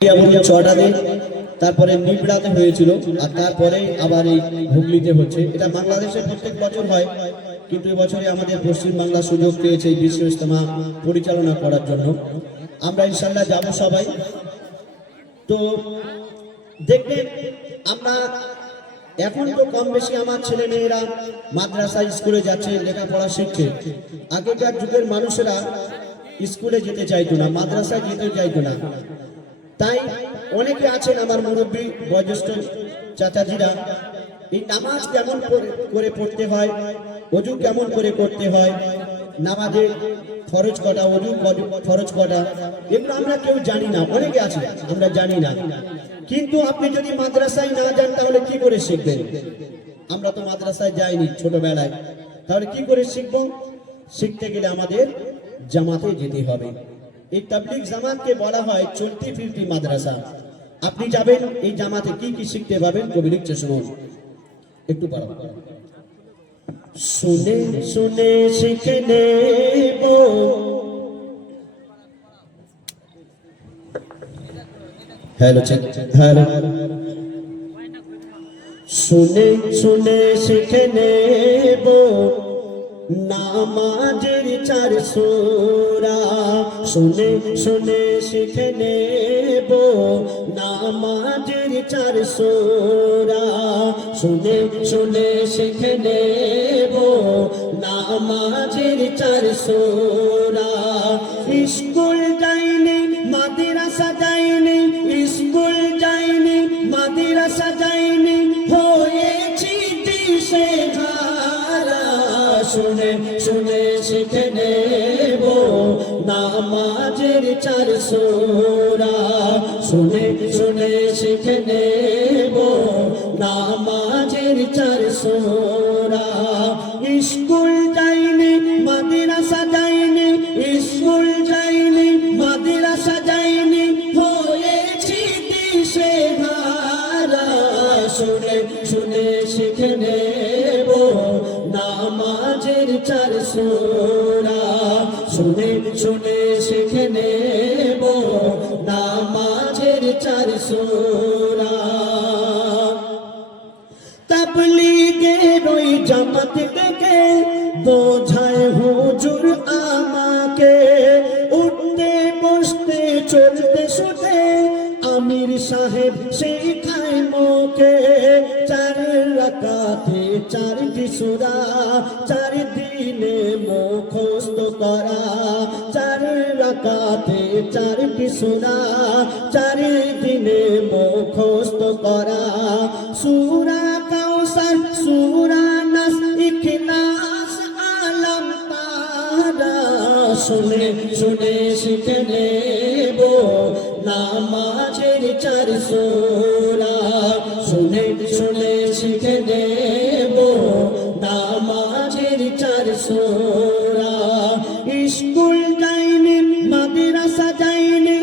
চটাতে তারপরে নিবড়াতে হয়েছিল আর তারপরে আবার এই হুগলিতে হচ্ছে। এটা বাংলাদেশে প্রত্যেক বছর হয়, কিন্তু এবছরে আমাদের পশ্চিম বাংলা সুযোগ পেয়েছে এই বিশ্ব ইজতেমা পরিচালনা করার জন্য। আমরা ইনশাল্লাহ যাব সবাই। তো দেখবেন আমরা এখন তো কম বেশি আমার ছেলে মেয়েরা মাদ্রাসা স্কুলে যাচ্ছে, লেখাপড়া শিখছে। আগেকার যুগের মানুষেরা স্কুলে যেতে চাইতো না, মাদ্রাসায় যেতে চাইতো না। তাই অনেকে আছেন আমার মুরব্বী বয়োজ্যেষ্ঠ চাচাজিরা, এই নামাজ কেমন করে পড়তে হয়, ওযু কেমন করে করতে হয়, নামাজে ফরজ কটা, ওযু ফরজ কটা, এগুলো আমরা কেউ জানি না। অনেকে আছে আমরা জানি না। কিন্তু আপনি যদি মাদ্রাসায় না যান তাহলে কি করে শিখবেন? আমরা তো মাদ্রাসায় যাইনি ছোটবেলায়, তাহলে কি করে শিখবো? শিখতে গেলে আমাদের জামাতে যেতে হবে। এই তাবলীগ জামাতকে বলা হয় চলতি ফিরতি মাদ্রাসা। আপনি যাবেন এই জামাতে কি কি শিখতে পাবেন? কবি লিখছে, শুনুন একটু পড়া। শুনে শুনে শিখে নেব, হ্যালো হ্যালো, শুনে শুনে শিখে নেব নামাজের 4 সূরা। শুনে শুনে শিখে নেব নামাজের 4 সূরা। শুনে শুনে শিখে নেব নামাজের 4 সূরা। স্কুল যাইনি মাদ্রাসা যাইনি, স্কুল যাইনি মাদ্রাসা যাইনি, হয়েছি দিশেহারা। শুনে শুনে শিখে নেব নামাজের 4 সূরা। শুনে শুনে শিখে নেব নামাজের 4 সূরা। স্কুল যাইনি মাদ্রাসা যাইনি, স্কুল যাইনি মাদ্রাসা যাইনি, হয়েছি দিশেহারা। শুনে শুনে শিখে নেব নামাজের 4 সূরা। শুনে শুনে শিখে নেব নামাজের 4 সূরা। তাবলীগের ওই জামাত থেকে বোঝায় হুজুর আমাকে, উঠতে বসতে চলতে শুতে আমির সাহেব শেখায় মোকে। 4 রাকাতে 4টি সূরা, 4 দিনে মুখস্থ করা। 4 রাকাতে 4টি সূরা, 4 দিনে মুখস্থ করা। সূরা কাউসার, সূরা নাস, ইখলাস, আলম তারা। শুনে শুনে শিখে নেব নামাজের 4 সূরা। শুনে শুনে শিখে নেব নামাজের 4 সূরা। স্কুল যাইনি মাদ্রাসা যাইনি,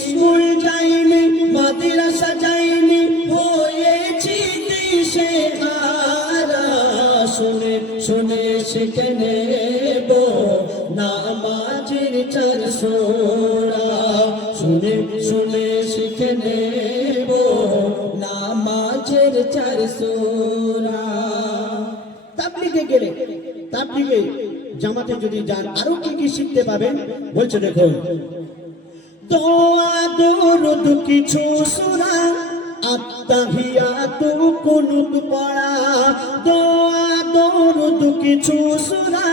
স্কুল যাইনি মাদ্রাসা যাইনি, হয়েছি দিশেহারা। শুনে শুনে শিখে নেব নামাজের 4 সূরা। শুনে শুনে শিখে নেব নামাজের 4 সূরা। তাবলীগে গেলে, তাবলীগে জামাতে যদি যান আরো কি কি শিখতে পাবেন বলছে, দেখুন। দোয়া দরুদ কিছু সূরা, আত্তাহিয়াতু কুনুত পড়া। দোয়া দরুদ কিছু সূরা,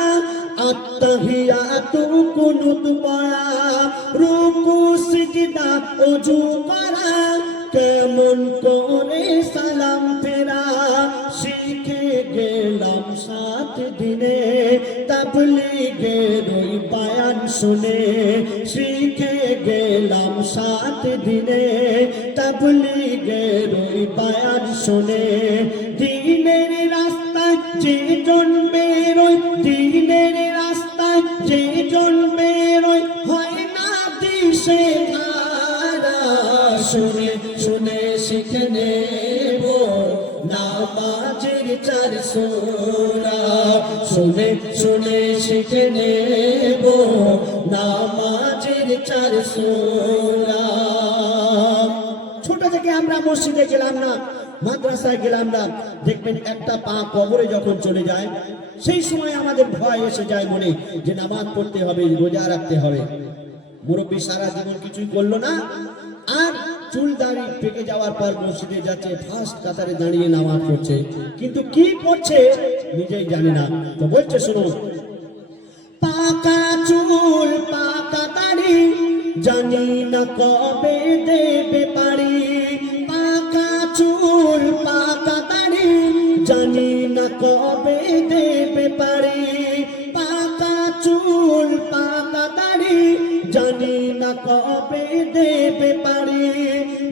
আত্তাহিয়াতু কুনুত পড়া। রুকু সিজদা ওযু করা, কেমন করে সালাম ফেরা। শিখে গেলাম 7 দিনে তাবলীগের ওই বয়ান শুনে। শিখে গেলাম 7 দিনে তাবলীগের ওই বয়ান শুনে। দিনের রাস্তায় যে জন বেরোয়, দিনের রাস্তায় যে জন বেরোয়, হয় না দিশেহারা। শুনে শুনে শিখে নেব নামাজের 4 সূরা। শুনে শুনে শিখে নেব নামাজের 4 সূরা। আমরা মসজিদে গেলাম না, মাদ্রাসায় গেলাম না, দেখবেন একটা পা কবরে যখন চলে যায় সেই সময় আমাদের ভয় এসে যায় মনে, যে নামাজ পড়তে হবে, রোজা রাখতে হবে। মুরব্বী সারা জীবন কিছুই করলো না, আর চুল দাড়ি পেকে যাওয়ার পর মসজিদে যাচ্ছে, ফার্স্ট কাতারে দাঁড়িয়ে নামাজ পড়ছে, কিন্তু কি পড়ছে নিজেই জানে না। তো বলছে শুনো, পাকা চুল পাকা দাড়ি জানি না কবে দেবে পারি, পাকা চুল পাকা দাড়ি জানি না কবে দেবে পারি, পাকা চুল পাকা দাড়ি জানি না কবে দেবে পারি।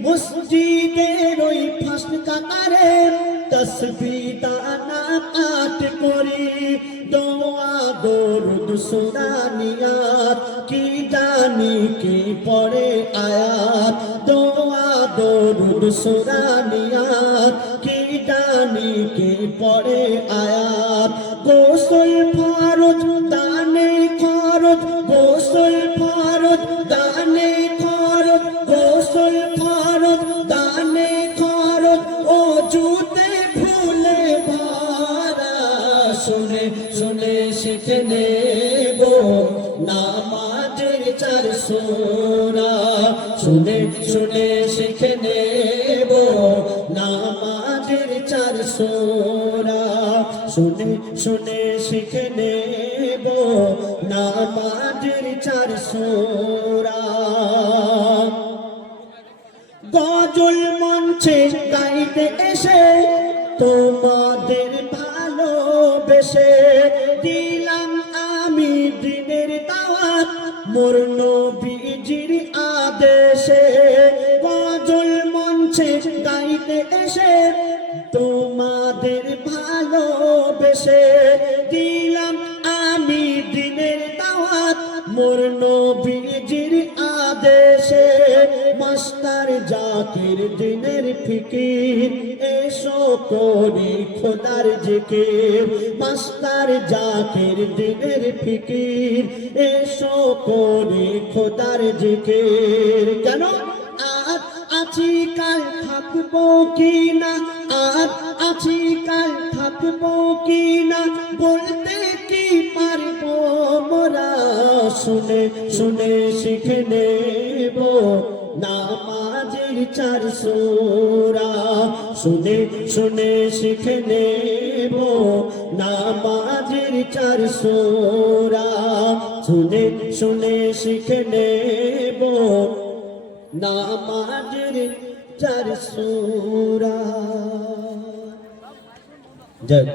মসজিদের ওই ফার্স্ট কাতারে তসবিহ দানা পাঠ করি, দোয়া দরুদ সুনানিয়াত কি জানি কি পড়ে আয়াত, দোয়া দরুদ সুনানিয়াত কি জানি কি পড়ে আয়াত। গোসল ফরজ দানে খরচ, গোসল ফরজ দানে খরচ, গোসল ফরজ দানে খরচ, ও জুতে ভুলে ভরা। শুনে শুনে শিখে নেব নামাজের 4 সূরা, শুনে শুনে শিখে নেব নামাজের 4 সূরা, শুনে শুনে শিখে নেব নামাজের 4 সূরা। গজল মঞ্চে গাইতে এসে তোমাদের ভালোবেসে দিলাম আমি দিনের দাওয়াত মোর নবীজির আদেশে। গজল মঞ্চে গাইতে এসে তোমাদের ভালোবেসে দিলাম আমি দিনের দাওয়াত মোর নবীজির আদেশে। মাস্টার জাকির দিনের ফিকির এসো করি খোদার জিকির, মাস্টার জাকির দিনের ফিকির এসো করি খোদার জিকির। কেন আজ আছি কাল থাকবো কি না, আজ আছি কাল থাকবো কি না বলতে কি পারবো মোরা। শুনে শুনে শিখে নেব নামাজের 4 সূরা, শুনে শুনে শিখে নেব নামাজের 4 সূরা, শুনে শুনে শিখে নেব নামাজের 4 সূরা। জয়